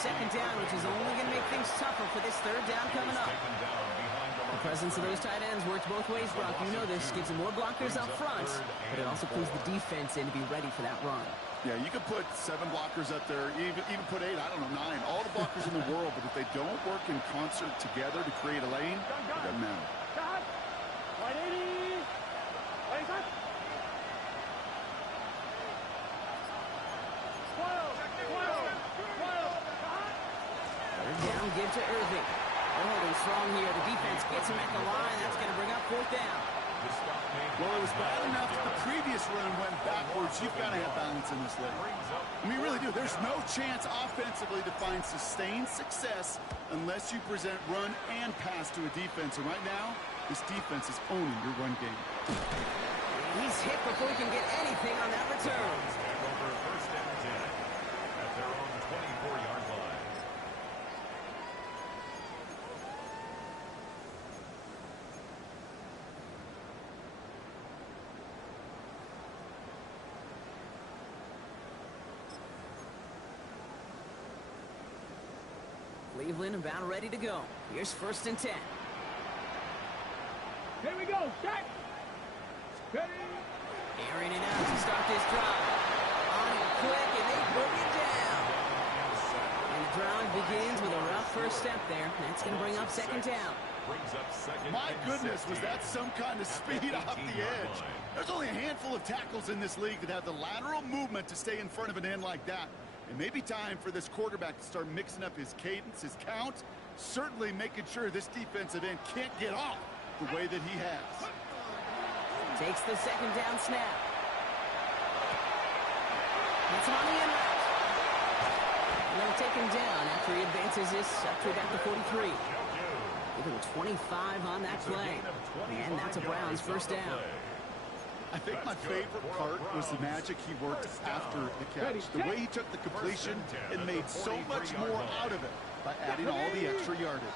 second down, which is only going to make things tougher for this third down coming up. The presence of those tight ends works both ways, Brock. You know this. Gives them more blockers up front, but it also pulls the defense in to be ready for that run. Yeah, you could put 7 blockers up there, even put 8, I don't know, 9, all the blockers in the world, but if they don't work in concert together to create a lane, it doesn't matter. Down, give to Irving. They're holding strong here. The defense gets him at the line. That's going to bring up 4th down. Well, it was bad enough that the previous run went backwards. You've got to have balance in this league. I mean, you really do. There's no chance offensively to find sustained success unless you present run and pass to a defense. And right now, this defense is owning your run game. He's hit before he can get anything on that return. First and 10 at their own 24-yard line. Cleveland about ready to go. Here's 1st and 10. Here we go. Set. Ready. Airing it out to start this drive. On it quick, and they put it down. And the drive begins with a rough first step there. That's going to bring up 2nd down. My goodness, was that some kind of speed off the edge? There's only a handful of tackles in this league that have the lateral movement to stay in front of an end like that. It may be time for this quarterback to start mixing up his cadence, his count, certainly making sure this defensive end can't get off the way that he has. Takes the 2nd down snap. That's him on the end route. And they'll take him down after he advances this up to about the 43. Give him 25 on that play. And that's a Browns 1st down. I think my favorite part was the magic he worked after the catch. The way he took the completion and made so much more out of it by adding all the extra yardage.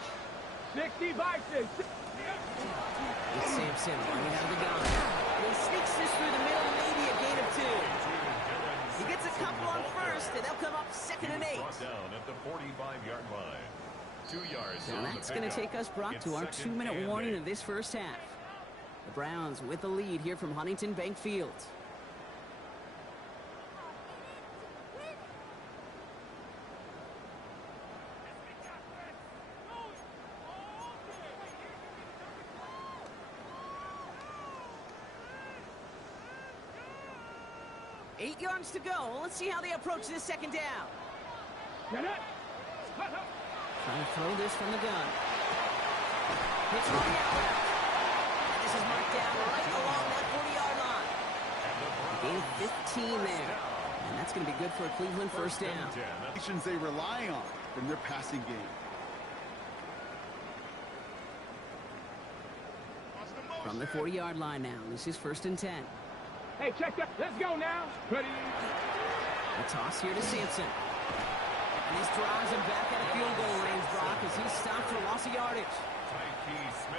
60 boxes. It's Sampson running out of the gun. And he sneaks this through the middle, maybe a gain of 2. He gets a couple on first, and they'll come up 2nd and 8. Down at the 45-yard line. 2 yards. And that's going to take us, Brock, to our 2-minute warning of this first half. The Browns with the lead here from Huntington Bank Field. Eight yards to go. Let's see how they approach this 2nd down. Get it. Trying to throw this from the gun. It's running out route. This is marked down right along that 40-yard line. Gain of 15 there. And that's going to be good for a Cleveland 1st down. They rely on from their passing game. From the 40-yard line now. This is 1st and 10. Hey, check that. Let's go now. Ready. A toss here to Sampson. And this drives him back at a field goal range, Brock, as he stopped for loss of yardage.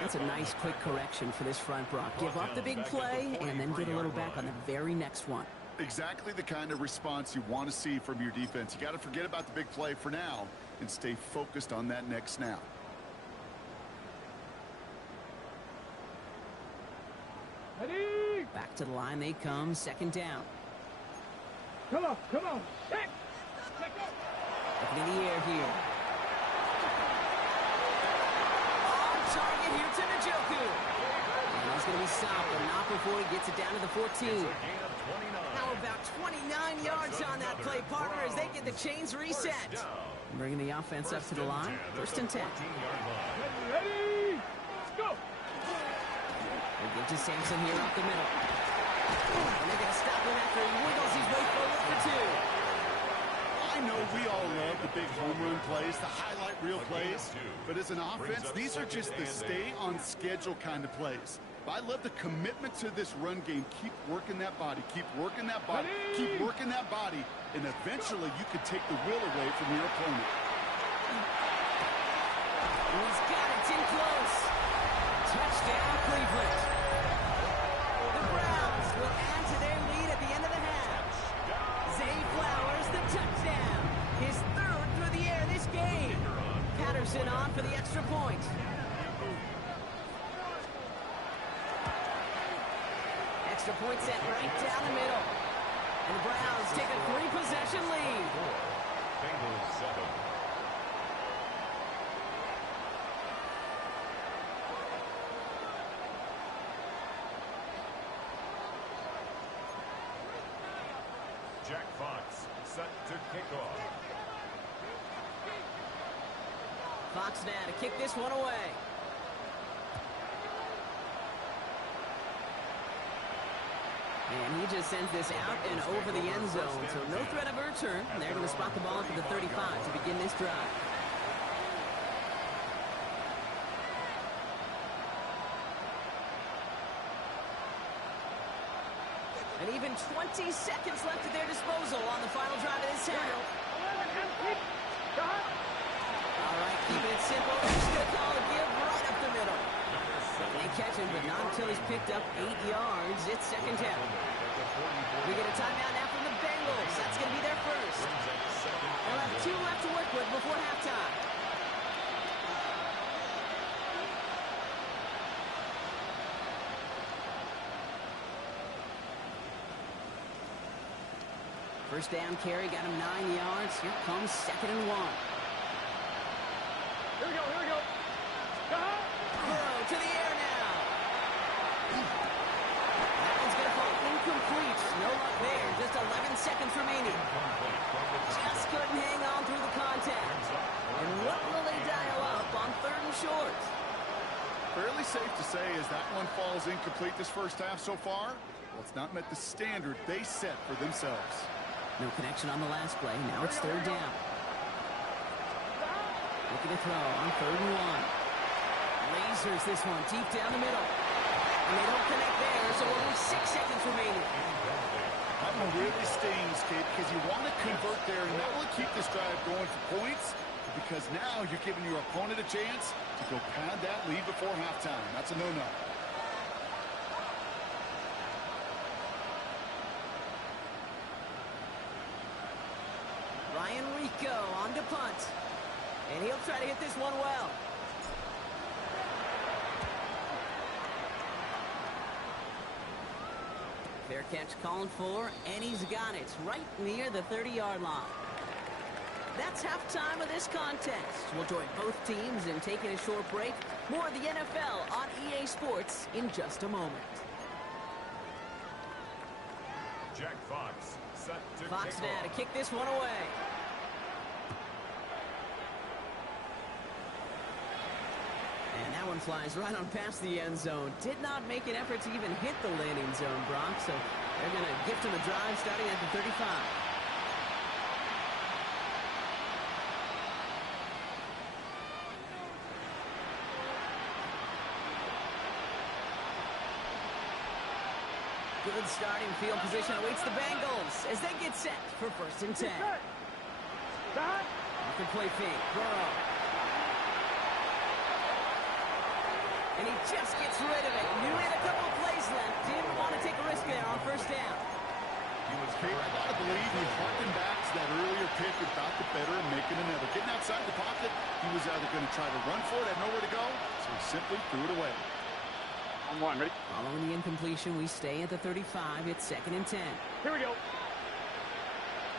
That's a nice quick correction for this front, Brock. Give up the big play and then get a little back on the very next one. Exactly the kind of response you want to see from your defense. You got to forget about the big play for now and stay focused on that next snap. Ready. Back to the line they come, 2nd down. Come on, come on. Check. Looking in the air here. On target here to Njoku. And he's going to be stopped, but not before he gets it down to the 14. How about 29 yards on that play, partner, as they get the chains reset. Bringing the offense up to the line. 1st and 10. Ready. Go. They give to Sampson here up the middle. And they're going to stop him after he wiggles his way forward for 2. I know we all love the big home run plays, the highlight reel plays, but as an offense, these are just the stay-on-schedule kind of plays. But I love the commitment to this run game. Keep working that body, keep working that body, keep working that body, and eventually you could take the will away from your opponent. He's got it in close. Touchdown, Cleveland. The Browns will add to their lead at the end of the half. Zay Flowers, the touchdown. His 3rd through the air this Anderson on for the extra point. Extra point set right down the middle. And the Browns take a 3-possession lead. Bengals 7. Jack Fox set to kick off. Fox now to kick this one away. And he just sends this out and over the end zone, so no threat of a return. They're going to spot the ball for the 35 to begin this drive. And even 20 seconds left at their disposal on the final drive of this half. All right, keeping it simple. Just going to call a give right up the middle. They catch him, but not until he's picked up 8 yards. It's second down. We get a timeout now from the Bengals. That's going to be their first. They'll have 2 left to work with before halftime. First down carry, got him 9 yards. Here comes 2nd and 1. Here we go, here we go. Burrow to the air now. That one's going to fall incomplete. No luck there. Just 11 seconds remaining. Just couldn't hang on through the contact. And what will they dial up on 3rd and short? Fairly safe to say as that one falls incomplete this first half so far. Well, it's not met the standard they set for themselves. No connection on the last play. Now it's 3rd down. Looking to throw on 3rd and 1. Lasers this one deep down the middle. And they don't connect there, so only 6 seconds remaining. That one really stings, Kate, because you want to convert there and not only keep this drive going for points, because now you're giving your opponent a chance to go pad that lead before halftime. That's a no-no. Ryan Rico on to punt. And he'll try to hit this one well. Fair catch called for, and he's got it right near the 30-yard line. That's halftime of this contest. We'll join both teams in taking a short break. More of the NFL on EA Sports in just a moment. Jack Fox set to Fox kick now to off. kick this one away. And that one flies right on past the end zone. Did not make an effort to even hit the landing zone, Brock. So they're going to gift him a drive starting at the 35. Good starting field position awaits the Bengals as they get set for 1st and 10. Off the play fake, Burrow. And he just gets rid of it. Knew he had a couple plays left. Didn't want to take a risk there on 1st down. Kate, I gotta believe he harkened back to that earlier pick and thought the better and making another. Getting outside the pocket, he was either going to try to run for it, had nowhere to go, so he simply threw it away. On 1, ready? Following the incompletion, we stay at the 35. It's 2nd and 10. Here we go.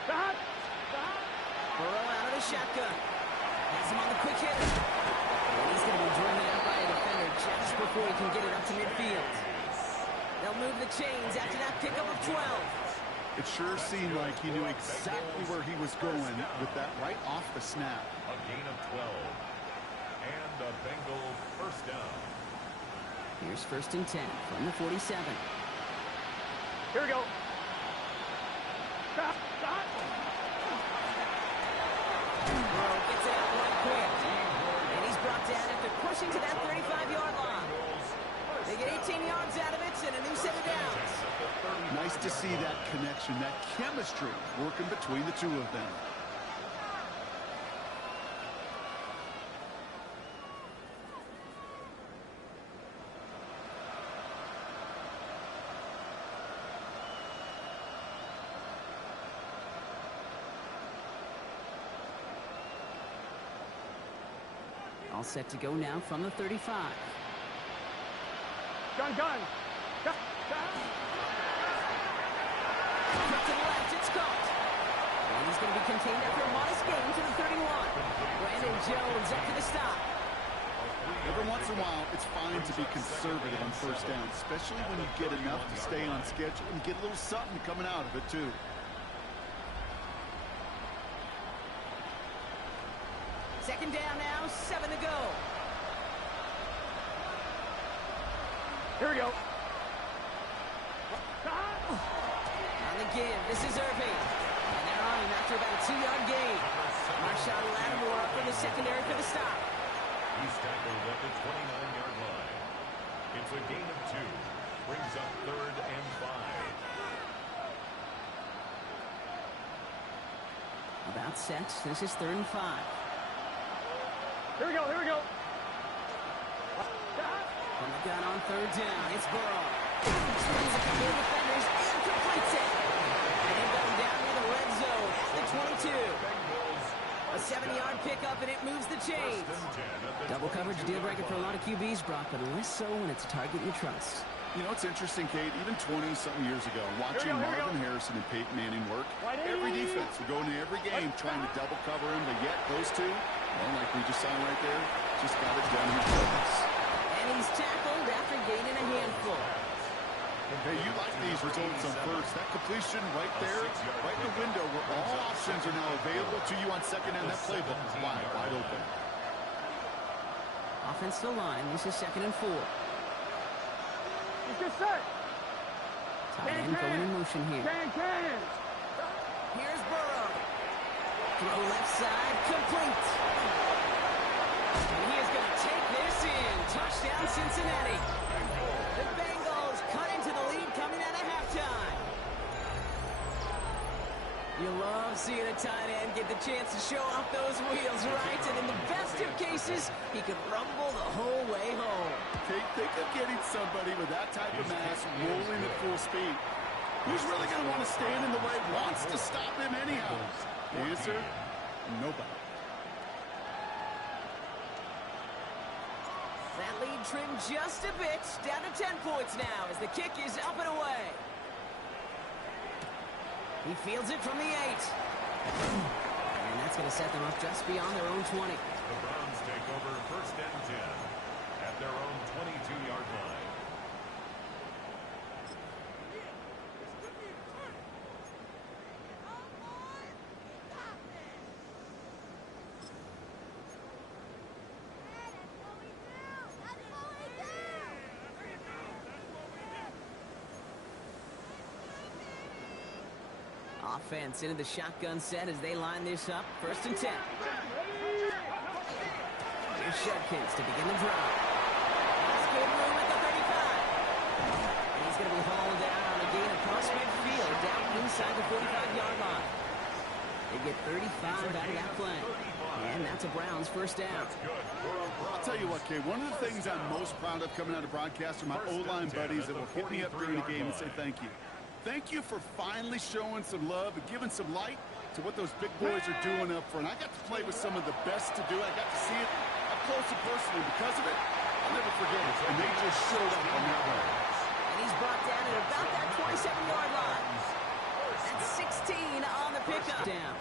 Burrow out of the shotgun. Has him on the quick hit. And he's going to be driven out by a defender just before he can get it up to midfield. They'll move the chains after that pickup of 12. It sure seemed like he knew exactly where he was going with that right off the snap. A gain of 12. And a Bengal 1st down. Here's 1st and 10 from the 47. Here we go. Burrow gets it out right quick. And he's brought down after pushing to that 35-yard line. They get 18 yards out of it and a new set of downs. Nice to see that connection, that chemistry working between the two of them. All set to go now from the 35. Gun. Gun. To the left, it's caught. And he's going to be contained after a modest gain to the 31. Brandon Jones up to the stop. Every once in a while, it's fine to be conservative on first down, especially when you get enough to stay on schedule and get a little something coming out of it, too. Second down now, 7 to go. Here we go. On the give, this is Irving. And they're on him after about a 2-yard gain. Marshawn Lattimore up in the secondary for the stop. He's tackled at the 29-yard line. It's a gain of 2. Brings up 3rd and 5. About set. This is 3rd and 5. Here we go. From the gun on 3rd down, it's Burrow. Spins a couple of defenders and completes it. And they go down near the red zone at the 22. A 7-yard pickup, and it moves the chains. Double coverage deal breaker for a lot of QBs, Brock, but less so when it's a target you trust. You know, it's interesting, Kate, even 20-something years ago, watching Marvin Harrison and Peyton Manning work, every defense would go into every game trying to double cover him, but yet those two, well, like we just saw right there, just got it done in purpose. And he's tackled after gaining a handful. Hey, you like these results on first. That completion right there, right in the window where all options are now available to you on second down. That playbook is wide open. Offensive line, this is 2nd and 4. It's just set. Tight end going in motion here. Can. Here's Burrow. Throw left side, complete. And he is going to take this in. Touchdown, Cincinnati. The Bengals cut into the lead coming out of halftime. You love seeing a tight end get the chance to show off those wheels, right? And in the best of cases, he could rumble the whole way home. Kate, think of getting somebody with that type of mass rolling at full speed. Who's really going to want to stand in the way, wants to stop him anyhow? The answer, nobody. That lead trimmed just a bit, down to 10 points now as the kick is up and away. He fields it from the 8. And that's going to set them up just beyond their own 20. The Browns take over 1st and 10 at their own 22-yard line. Offense into the shotgun set as they line this up. 1st and 10. Here's Shedkins to begin the drive. That's good room at the 35. And he's going to be hauled down on a gain across midfield, down inside the 45-yard line. They get 35 out of that play. And that's a Browns 1st down. I'll tell you what, Kate, one of the things I'm most proud of coming out of broadcast are my O-line buddies that will hit me up during the game and say thank you. Thank you for finally showing some love and giving some light to what those big boys are doing up front. I got to play with some of the best to do it. I got to see it up close and personal. Because of it, I'll never forget it. And they just showed up on that one. And he's brought down at about that 27-yard line. That's 16 on the pickup down.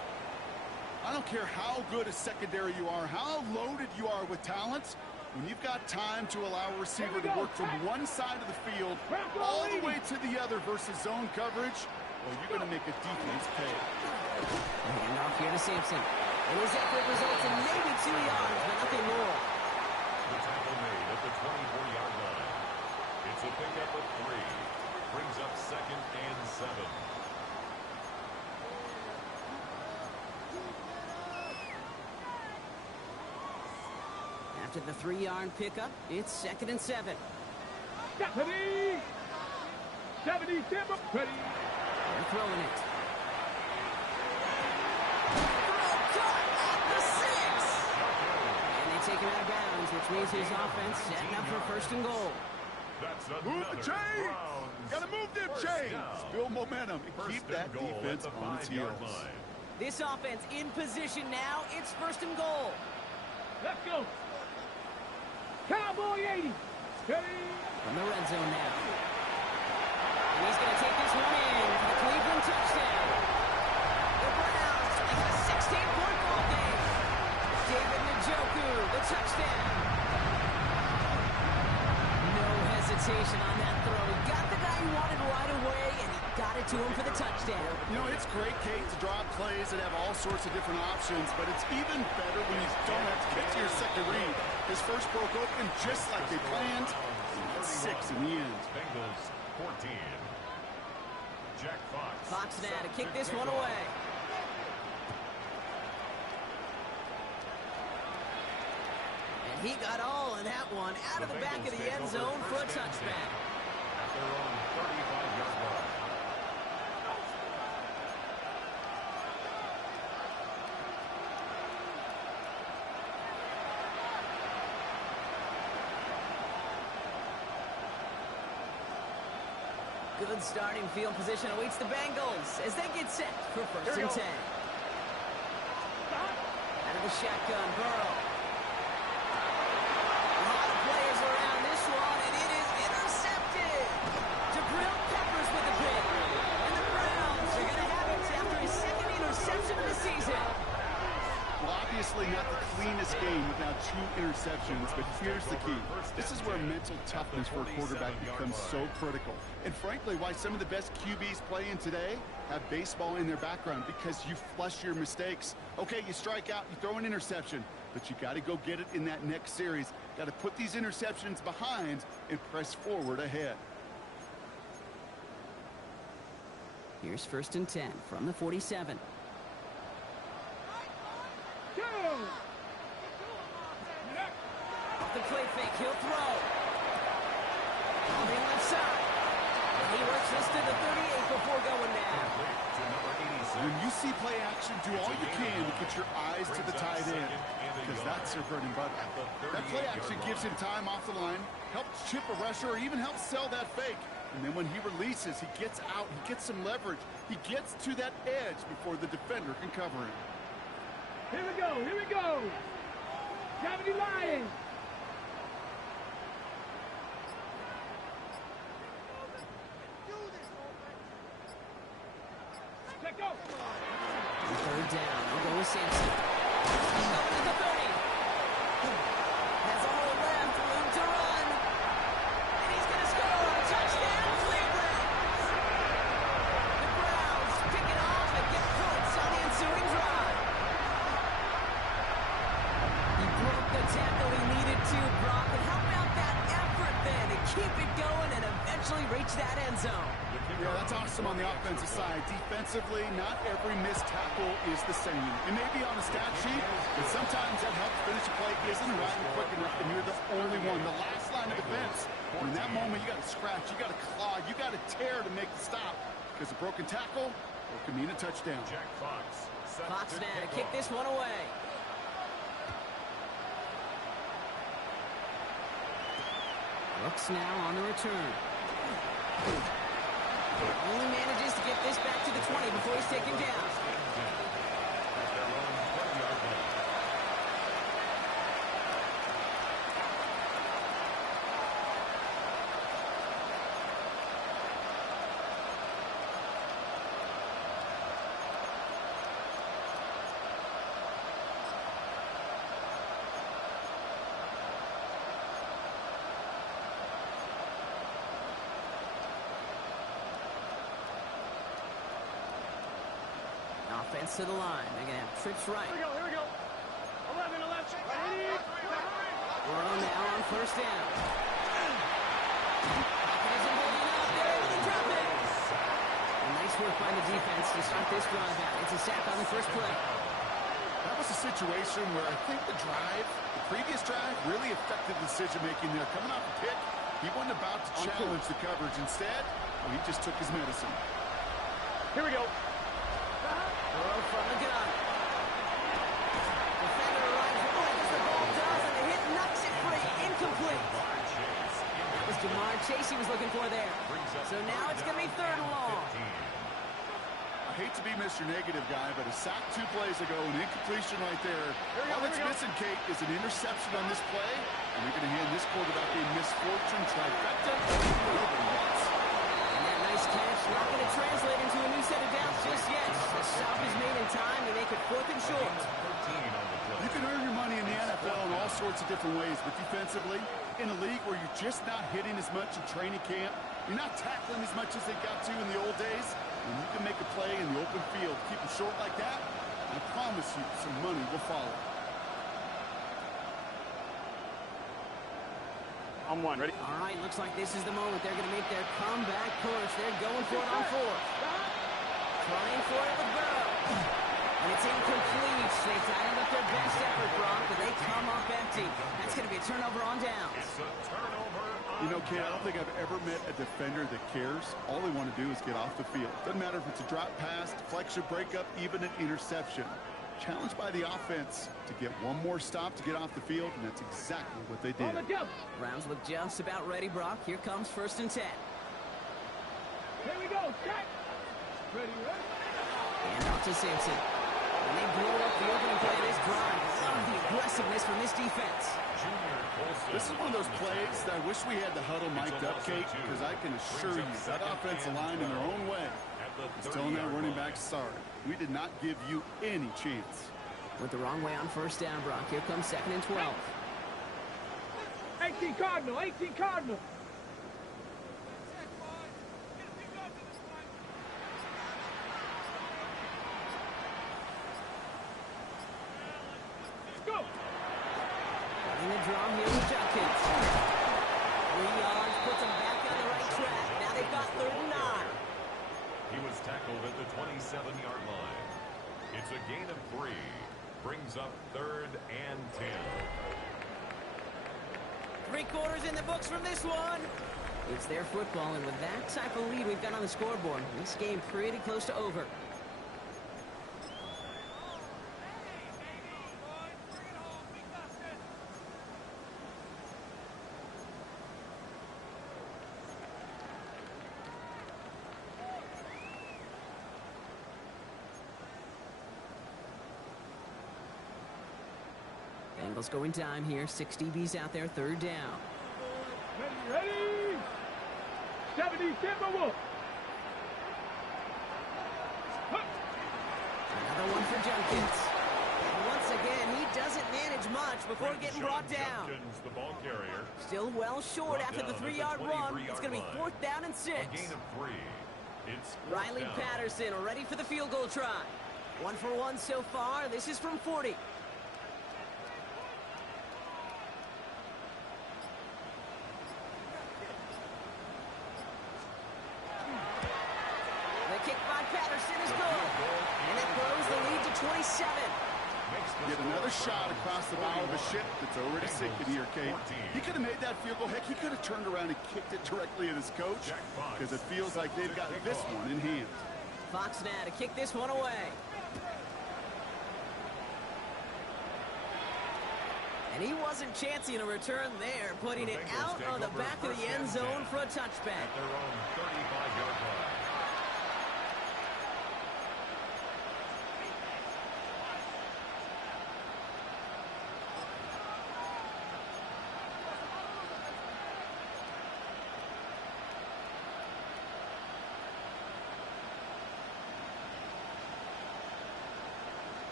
I don't care how good a secondary you are, how loaded you are with talents. When you've got time to allow a receiver to work from one side of the field all the way to the other versus zone coverage, well, you're going to make a defense pay. Hand off here to Sampson. And his effort results in maybe 2 yards, but nothing more. The tackle made at the 24-yard line. It's a pickup of 3. Brings up 2nd and 7. After the 3-yard pickup, it's 2nd and 7. Stephanie! Ready. They're throwing it. Throw caught at the 6! And they take him out of bounds, which means his offense setting up for 1st and goal. Move the chains! Gotta move them chains! Build momentum and keep that defense on its heels. This offense in position now. It's 1st and goal. Let's go. Cowboy 80. Steady. From the red zone now. And he's going to take this one in for the Cleveland touchdown. The Browns make it a 16-point ball game. David Njoku, the touchdown. No hesitation on that throw. He got the guy he wanted right away, and he got it to him for the touchdown. You know, it's great, Kate, to draw plays that have all sorts of different options, but it's even better when you don't have to get to your second read. His first broke open just like they planned. 6 in the end. Bengals 14. Jack Fox. Fox now to kick this one away. And he got all of that one out of the back of the end zone for a touchback. At their own 35-yard line. Good starting field position awaits the Bengals as they get set for first and 10. Out of the shotgun, Burrow. A lot of players around this one, and it is intercepted. Jabril Peppers with the pick. And the Browns are going to have it after his second interception of the season. Well, obviously not the cleanest game without 2 interceptions, but here's the key. This is where mental toughness for a quarterback becomes so critical. And frankly, why some of the best QBs playing today have baseball in their background, because you flush your mistakes. Okay, you strike out, you throw an interception, but you got to go get it in that next series. Got to put these interceptions behind and press forward ahead. Here's first and 10 from the 47. Off the play fake, he'll throw. On the left side. And he works this to the 38 before going down. When you see play action, do all you can to get your eyes to the tight end, because that's their bread and butter. That play action gives him time off the line, helps chip a rusher, or even helps sell that fake. And then when he releases, he gets out, he gets some leverage. He gets to that edge before the defender can cover him. Here we go, here we go. Gravity Lions. Check go. Third down, we'll go with Sampson. He's going to the 30. Has a hole left, room to run. And he's going to score. Touchdown, Cleveland. The Browns pick it off and get points on the ensuing drive. He broke the tackle he needed to, Brock. And how about that effort then to keep it going and eventually reach that end zone? Yeah, that's awesome on the offensive side. Defensively, not every missed tackle is the same. It may be on a stat sheet, but sometimes that helps finish a play isn't arriving quick enough, and you're the only one. The last line of defense. And in that moment, you got to scratch, you got to claw, you got to tear to make the stop, because a broken tackle can mean a touchdown. Jack Fox. Fox now to kick this one away. Brooks now on the return. Only manages to get this back to the 20 before he's taken down. Offense to the line. They're going to have trips right. Here we go. 11, 11. Burrow now on first down. Isn't holding up. They're able to drop it. And nice work by the defense to start this drive out. It's a sack on the first play. That was a situation where I think the previous drive, really affected the decision-making there. Coming off the pick, he wasn't about to challenge the coverage. Instead, he just took his medicine. Here we go. Burrow from the gun. Defender arrives right as the ball does, and the hit knocks it free. Incomplete. That was Jamar Chase he was looking for there. So now it's going to be third and long. hate to be Mr. Negative Guy, but a sack 2 plays ago, an incompletion right there. All that's missing, Kate, is an interception on this play, and you're going to hand this quarterback a misfortune trifecta. Nobody wants. And that nice catch not going to translate into a new set of downs just yet. The stop is made in time to make it 4th and short. You can earn your money in the NFL in all sorts of different ways, but defensively, in a league where you're just not hitting as much in training camp, you're not tackling as much as they got to in the old days, and you can make a play in the open field, keep it short like that, I promise you some money will follow. On one, ready? All right, looks like this is the moment. They're going to make their comeback push. They're going for it on 4th. Trying for it with Burrow. And it's incomplete. They dialed up their best effort, Brock, but they come up empty. That's going to be a turnover on downs. It's a turnover. You know, Kate, I don't think I've ever met a defender that cares. All they want to do is get off the field. Doesn't matter if it's a drop pass, deflection, breakup, even an interception. Challenged by the offense to get one more stop to get off the field, and that's exactly what they did. Browns look just about ready, Brock. Here comes 1st and 10. Here we go. Check. Ready, ready. And out to Simpson. And they blow up the opening play of this drive. Love the aggressiveness from this defense. This is one of those plays that I wish we had the huddle mic'd up, Kate, because I can assure you that offensive line in their own way is telling that running back, sorry, we did not give you any chance. Went the wrong way on 1st down, Brock. Here comes 2nd and 12. 18 Cardinal, 18 Cardinal. Let's go. In the draw here with Jenkins. 3 yards, puts them back on the right track. Now they've got 3rd and 9. He was tackled at the 27-yard line. It's a gain of 3. Brings up 3rd and 10. 3 quarters in the books from this one. It's their football, and with that type of lead we've got on the scoreboard, this game pretty close to over. Bengals going time here. 6 DBs out there, 3rd down. Ready, ready. 70, Timberwolf. Another one for Jenkins. And once again, he doesn't manage much before getting brought down. Jenkins, the ball carrier. Still well short after the 3-yard run. It's going to be 4th down and 6. A gain of 3. It's Riley down. Patterson ready for the field goal try. 1 for 1 so far. This is from 40. Patterson is good. And it blows the lead to 27. Yet another shot across the bow of a ship that's already sinking here, Kate. He could have made that field goal. Heck, he could have turned around and kicked it directly at his coach, because it feels like they've got this one in hand. Fox now to kick this one away. And he wasn't chancing a return there, putting it out of the back of the end zone for a touchback. At their own 35-yard line.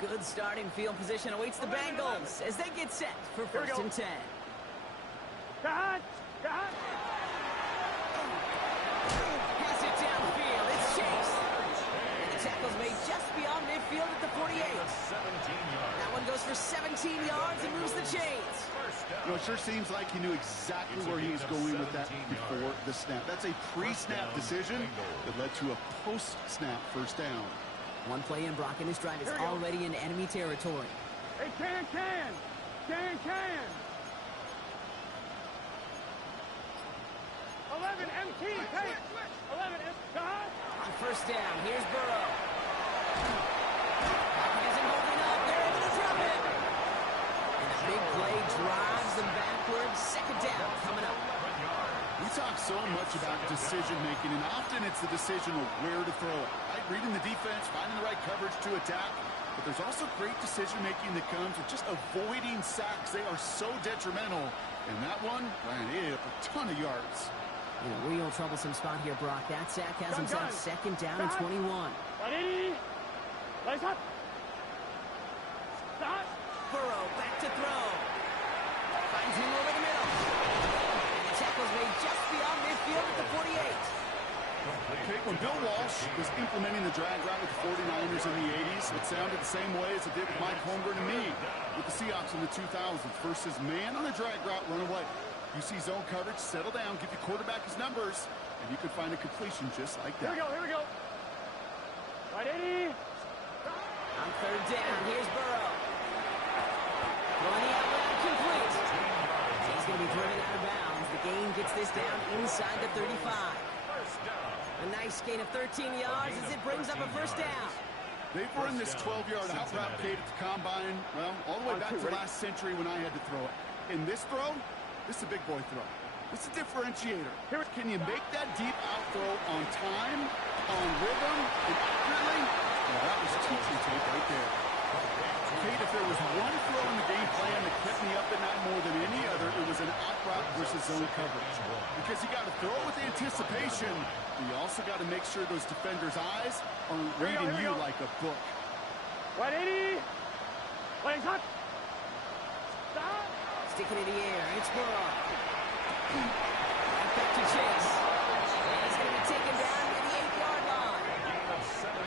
Good starting field position awaits the Bengals as they get set for 1st and 10. Pass it downfield. It's chased. And the tackle's made just beyond midfield at the 48. That one goes for 17 yards and moves the chains. You know, it sure seems like he knew exactly where he was going with that before the snap. That's a pre-snap decision that led to a post-snap 1st down. One play in, Brock, and his drive is already in enemy territory. Hey, can. 11 MT, hey. 11 MT. On 1st down, here's Burrow. He isn't holding up. They're able to drop it. And the big play drives them backwards. 2nd down coming up. We talk so much about decision-making, and often it's the decision of where to throw it. Right? Reading the defense, finding the right coverage to attack. But there's also great decision-making that comes with just avoiding sacks. They are so detrimental. And that one ran up a ton of yards. In a real troublesome spot here, Brock. That sack has himself second down and 21. Ready? Lights up. Start. Burrow back to throw. Finds him over the middle. And the tackle's made just beyond midfield at the 48. Okay, when Bill Walsh was implementing the drag route with the 49ers in the 80s, it sounded the same way as it did with Mike Holmgren and me with the Seahawks in the 2000s. Versus man on a drag route, run away. You see zone coverage, settle down, give your quarterback his numbers, and you could find a completion just like that. Here we go. Ready? On third down, here's Burrow. Throwing the out route complete. He's going to be driven out of bounds. The gain gets this down inside the 35. A nice gain of 13 yards as it brings up a first down. They've run this 12-yard out route, Kate, at the combine, well, all the way back to last century when I had to throw it. In this throw, this is a big boy throw. This is a differentiator. Can you make that deep out throw on time, on rhythm, and accurately? Well, that was teaching tape right there. Kate, if there was one throw in the game plan that kept me up at night more than any other, it was an out route versus zone coverage. Because you got to throw with anticipation, but you also got to make sure those defenders' eyes aren't reading you like a book. 180. Lights up. Start. Sticking in the air, it's Burrow. Right back to Chase.